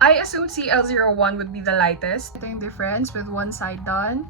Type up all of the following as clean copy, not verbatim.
I assumed CL01 would be the lightest. Ito yung difference with one side done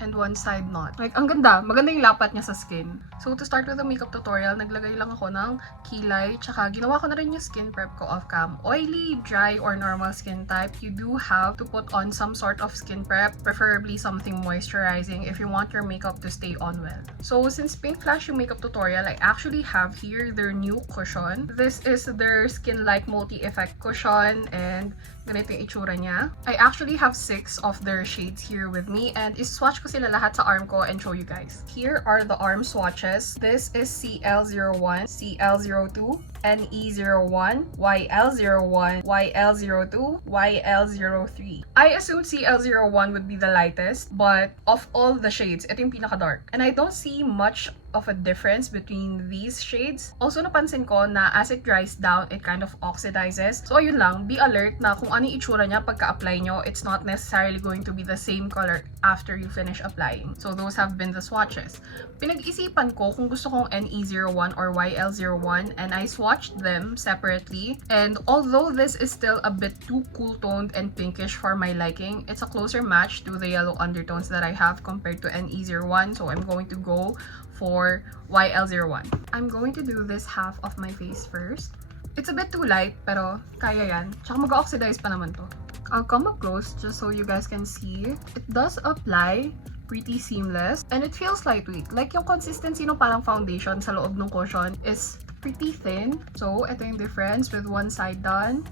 and one side not. Like, ang ganda. Maganda yung lapat niya sa skin. So, to start with the makeup tutorial, naglagay lang ako ng kilay. Tsaka, ginawa ko na rin yung skin prep ko off-cam. Oily, dry, or normal skin type, you do have to put on some sort of skin prep, preferably something moisturizing if you want your makeup to stay on well. So, since pinkflash yung makeup tutorial, I actually have here their new cushion. This is their Skin-like multi-effect cushion, and ganito yung itsura niya. I actually have 6 of their shades here with me, and is-swatch ko sila lahat sa arm ko and show you guys. Here are the arm swatches. This is CL01, CL02, NE01, YL01, YL02, YL03. I assumed CL01 would be the lightest, but of all the shades, ito yung pinaka-dark. And I don't see much of a difference between these shades. Also, napansin ko na as it dries down, it kind of oxidizes. So, ayun lang, be alert na kung ano yung itsura niya pagka-apply nyo, it's not necessarily going to be the same color after you finish applying. So, those have been the swatches. Pinag-isipan ko kung gusto kong NE01 or YL01, and I swatched them separately. And although this is still a bit too cool-toned and pinkish for my liking, it's a closer match to the yellow undertones that I have compared to NE01. So, I'm going to go for YL01. I'm going to do this half of my face first. It's a bit too light, pero kaya yan. Tsaka mag-oxidize pa naman to. I'll come up close just so you guys can see. It does apply pretty seamless, and it feels lightweight. Like yung consistency ng parang foundation sa loob ng cushion is pretty thin. So, ito yung difference with one side done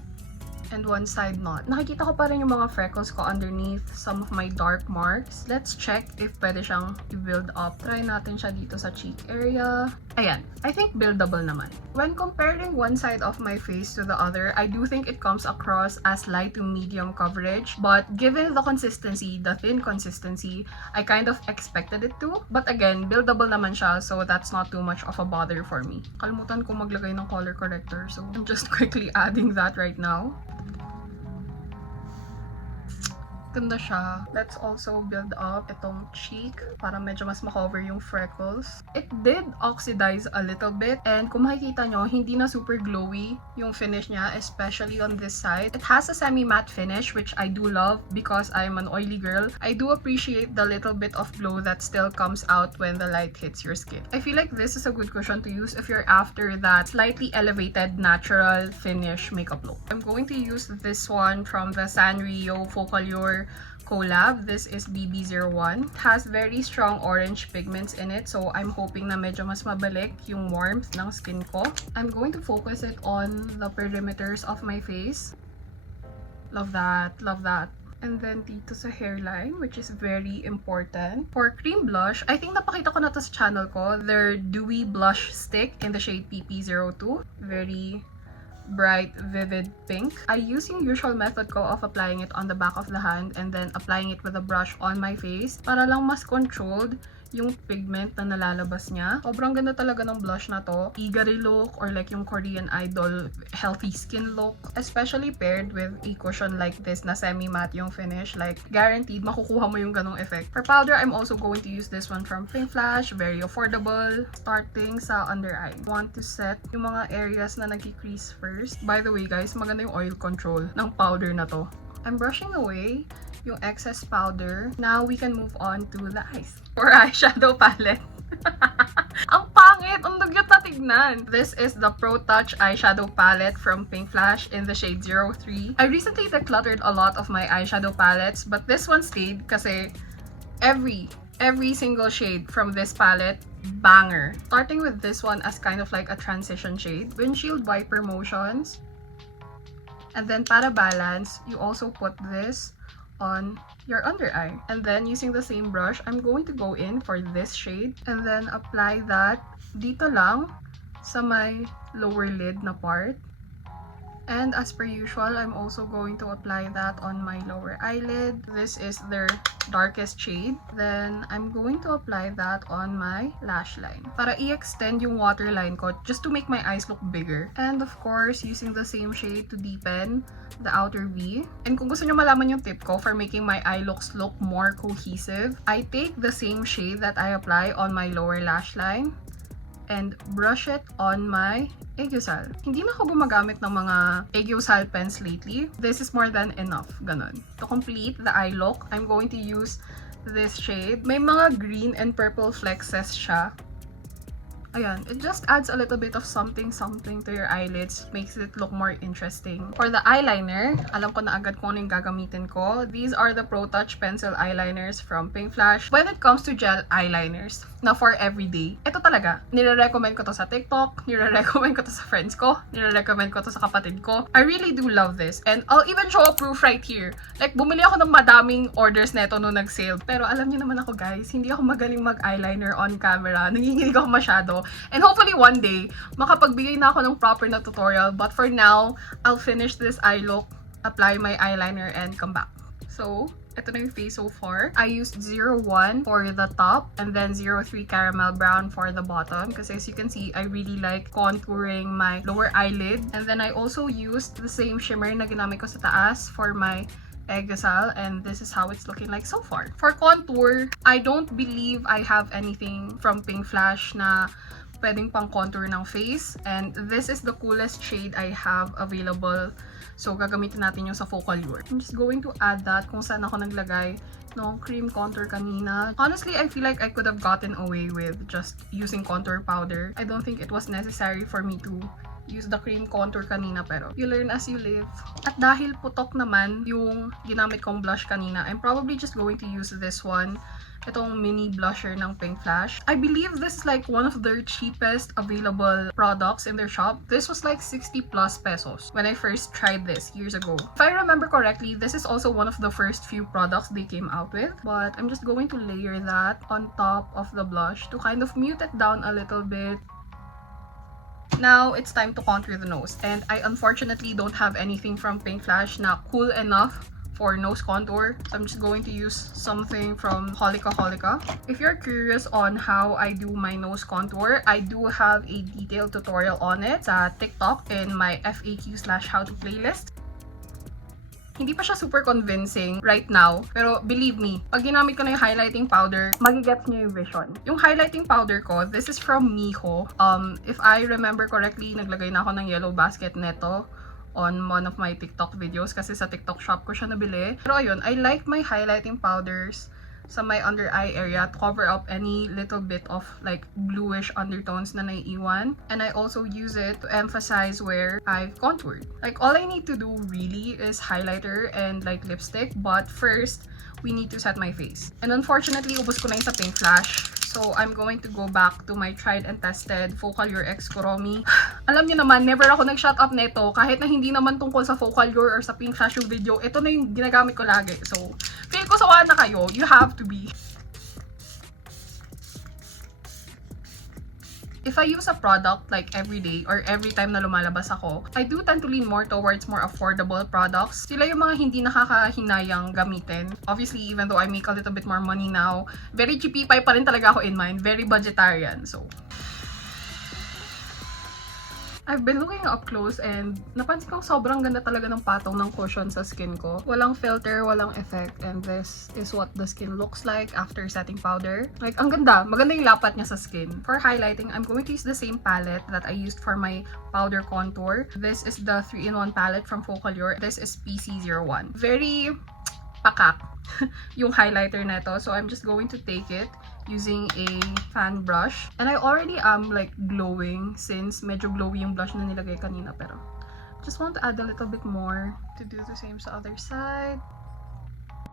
and one side not. Nakikita ko pa rin yung mga freckles ko underneath some of my dark marks. Let's check if pwede siyang i-build up. Try natin siya dito sa cheek area. Ayan. I think buildable naman. When comparing one side of my face to the other, I do think it comes across as light to medium coverage. But given the consistency, the thin consistency, I kind of expected it to. But again, buildable naman siya, so that's not too much of a bother for me. Kalimutan ko maglagay ng color corrector, so I'm just quickly adding that right now. Ganda siya. Let's also build up itong cheek para medyo mas makover yung freckles. It did oxidize a little bit, and kung makikita nyo, hindi na super glowy yung finish niya, especially on this side. It has a semi-matte finish, which I do love because I'm an oily girl. I do appreciate the little bit of glow that still comes out when the light hits your skin. I feel like this is a good cushion to use if you're after that slightly elevated natural finish makeup look. I'm going to use this one from the Sanrio Focallure collab. This is BB01. It has very strong orange pigments in it, so I'm hoping na medyo mas mabalik yung warmth ng skin ko. I'm going to focus it on the perimeters of my face. Love that, love that. And then dito sa hairline, which is very important. For cream blush, I think napakita ko na to sa channel ko. Their Dewy Blush Stick in the shade PP02. Very bright, vivid pink. I use yung usual method ko of applying it on the back of the hand and then applying it with a brush on my face para lang mas controlled yung pigment na nalalabas niya. Sobrang ganda talaga ng blush na to. Egary look, or like yung Korean idol healthy skin look. Especially paired with a cushion like this na semi-matte yung finish. Like, guaranteed makukuha mo yung ganong effect. For powder, I'm also going to use this one from pinkflash. Very affordable. Starting sa under eye. I want to set yung mga areas na nag-crease first. By the way guys, maganda yung oil control ng powder na to. I'm brushing away yung excess powder. Now we can move on to the eyes. Or eyeshadow palette. Ang pangit! Ang dugyot na tignan! This is the Pro Touch eyeshadow palette from pinkflash in the shade 03. I recently decluttered a lot of my eyeshadow palettes, but this one stayed kasi every single shade from this palette, banger. Starting with this one as kind of like a transition shade. Windshield wiper motions. And then para balance, you also put this on your under eye. And then using the same brush, I'm going to go in for this shade and then apply that dito lang sa my lower lid na part. And as per usual, I'm also going to apply that on my lower eyelid. This is their darkest shade. Then I'm going to apply that on my lash line para i-extend yung waterline ko just to make my eyes look bigger. And of course, using the same shade to deepen the outer V. And kung gusto nyo malaman yung tip ko for making my eye looks look more cohesive, I take the same shade that I apply on my lower lash line and brush it on my aegosal. Hindi na ako gumagamit ng mga aegosal pens lately. This is more than enough. Ganon. To complete the eye look, I'm going to use this shade. May mga green and purple flexes siya. Ayan, it just adds a little bit of something to your eyelids, makes it look more interesting. For the eyeliner, alam ko na agad kung ano yung gagamitin ko. These are the Pro Touch pencil eyeliners from Pinkflash. When it comes to gel eyeliners, na for everyday, ito talaga. Nire-recommend ko to sa TikTok, nire-recommend ko to sa friends ko, nire-recommend ko to sa kapatid ko. I really do love this. And I'll even show a proof right here. Like, bumili ako ng madaming orders neto nung nag-sale. Pero alam niyo naman ako guys, hindi ako magaling mag-eyeliner on camera. Nanginginig ako masyado. And hopefully one day, makapagbigay na ako ng proper na tutorial. But for now, I'll finish this eye look, apply my eyeliner, and come back. So, ito na yung face so far. I used 01 for the top and then 03 caramel brown for the bottom. Because as you can see, I really like contouring my lower eyelid. And then I also used the same shimmer na ginamit ko sa taas for my aegosal, and this is how it's looking like so far. For contour, I don't believe I have anything from Pinkflash na pwedeng pang contour ng face, and this is the coolest shade I have available. So, gagamitin natin yung sa focallure. I'm just going to add that kung saan ako naglagay ng cream contour kanina. Honestly, I feel like I could have gotten away with just using contour powder. I don't think it was necessary for me to use the cream contour kanina, pero you learn as you live. At dahil putok naman yung ginamit kong blush kanina, I'm probably just going to use this one. Itong mini blusher ng Pinkflash. I believe this is like one of their cheapest available products in their shop. This was like 60 plus pesos when I first tried this years ago. If I remember correctly, this is also one of the first few products they came out with. But I'm just going to layer that on top of the blush to kind of mute it down a little bit. Now, it's time to contour the nose. And I unfortunately don't have anything from Pinkflash na cool enough for nose contour. So I'm just going to use something from Holika. If you're curious on how I do my nose contour, I do have a detailed tutorial on it sa TikTok in my FAQ/how to playlist. Hindi pa siya super convincing right now, pero believe me, pag ginamit ko na yung highlighting powder, magigets niyo yung vision. Yung highlighting powder ko, this is from Miho. If I remember correctly, naglagay na ako ng yellow basket neto on one of my TikTok videos kasi sa TikTok shop ko siya nabili. Pero ayun, I like my highlighting powders sa my under eye area to cover up any little bit of like bluish undertones na naiiwan. And I also use it to emphasize where I've contoured. Like, all I need to do really is highlighter and like lipstick, but first, we need to set my face. And unfortunately, ubos ko na yung sa Pinkflash. So, I'm going to go back to my tried and tested Focallure X Kuromi. Alam niyo naman, never ako nag-shut up neto. Kahit na hindi naman tungkol sa Focallure or sa Pinkflash yung video, ito na yung ginagamit ko lagi. So, feel ko sawa na kayo. You have to be. If I use a product like every day or every time na lumalabas ako, I do tend to lean more towards more affordable products. Sila yung mga hindi nakakahinayang gamitin. Obviously, even though I make a little bit more money now, very cheapy pa rin talaga ako in mind. Very budgetarian. So, I've been looking up close and napansin ko sobrang ganda talaga ng patong ng cushion sa skin ko. Walang filter, walang effect, and this is what the skin looks like after setting powder. Like, ang ganda. Maganda yung lapat niya sa skin. For highlighting, I'm going to use the same palette that I used for my powder contour. This is the 3-in-1 palette from Focallure. This is PC01. Very pakak yung highlighter neto. So, I'm just going to take it using a fan brush. And I already am like glowing since medyo glowy yung blush na nilagay kanina, pero just want to add a little bit more to do the same sa other side.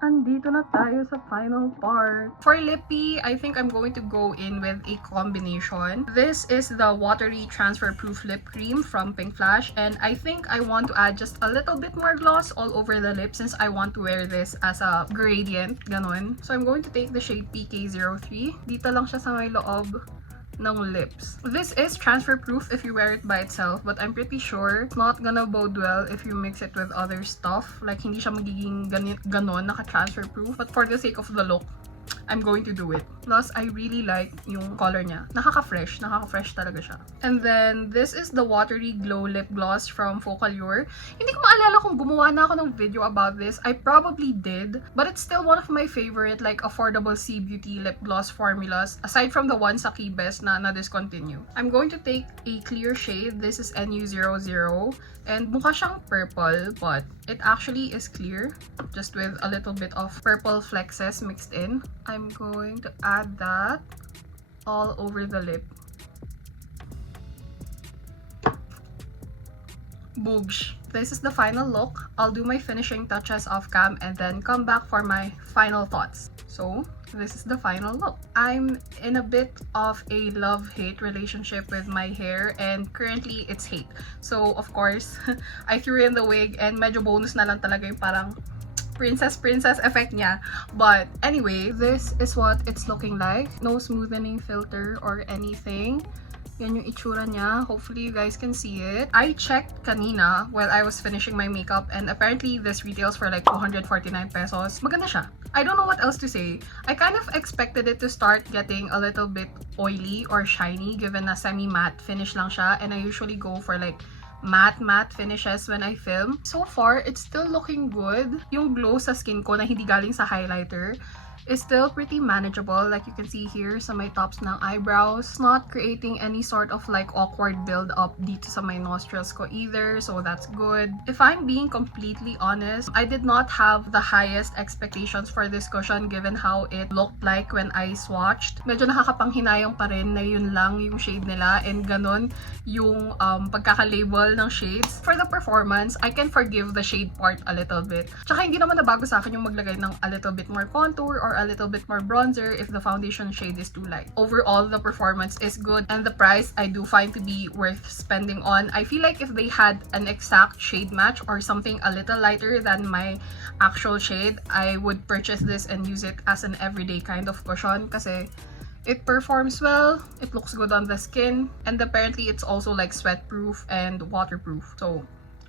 Andito na tayo sa final part. For lippy, I think I'm going to go in with a combination. This is the watery transfer proof lip cream from Pinkflash, and I think I want to add just a little bit more gloss all over the lip since I want to wear this as a gradient, ganon. So I'm going to take the shade PK03. Dito lang siya sa may loob ng lips. This is transfer proof if you wear it by itself, but I'm pretty sure it's not gonna bode well if you mix it with other stuff. Like, hindi siya magiging ganon naka-transfer proof. But for the sake of the look, I'm going to do it. Plus, I really like yung color niya. Nakaka-fresh talaga siya. And then, this is the Watery Glow Lip Gloss from Focallure. Hindi ko maalala kung gumawa na ako ng video about this. I probably did, but it's still one of my favorite like affordable C-Beauty lip gloss formulas, aside from the one sa Keybest na na-discontinue. I'm going to take a clear shade. This is NU00, and mukha siyang purple, but it actually is clear, just with a little bit of purple flexes mixed in. I'm going to add that all over the lip. Boobs. This is the final look. I'll do my finishing touches off cam and then come back for my final thoughts. So, this is the final look. I'm in a bit of a love-hate relationship with my hair, and currently it's hate. So, of course, I threw in the wig, and medyo bonus na lang talaga yung parang princess effect niya. But anyway, this is what it's looking like. No smoothening filter or anything. Yan yung itsura niya. Hopefully you guys can see it. I checked kanina while I was finishing my makeup, and apparently this retails for like 249 pesos. Maganda siya. I don't know what else to say. I kind of expected it to start getting a little bit oily or shiny given na semi-matte finish lang siya, and I usually go for like matte finishes when I film. So far, it's still looking good. Yung glow sa skin ko na hindi galing sa highlighter is still pretty manageable, like you can see here sa my tops ng eyebrows. It's not creating any sort of like awkward build up dito sa my nostrils ko either, so that's good. If I'm being completely honest, I did not have the highest expectations for this cushion given how it looked like when I swatched. Medyo nakakapanghinayang pa rin na yun lang yung shade nila, and ganun yung pagkaka-label ng shades. For the performance, I can forgive the shade part a little bit. Tsaka hindi naman nabago sa akin yung maglagay ng a little bit more contour or a little bit more bronzer if the foundation shade is too light. Overall, the performance is good, and the price I do find to be worth spending on. I feel like if they had an exact shade match or something a little lighter than my actual shade, I would purchase this and use it as an everyday kind of cushion kasi it performs well, it looks good on the skin, and apparently it's also like sweat proof and waterproof. So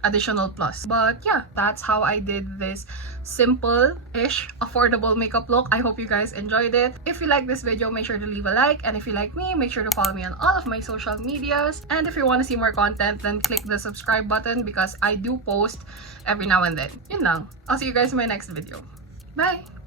additional plus. But yeah, that's how I did this simple-ish affordable makeup look. I hope you guys enjoyed it. If you like this video, make sure to leave a like, and if you like me, make sure to follow me on all of my social medias. And if you want to see more content, then click the subscribe button because I do post every now and then. Yun lang. I'll see you guys in my next video. Bye!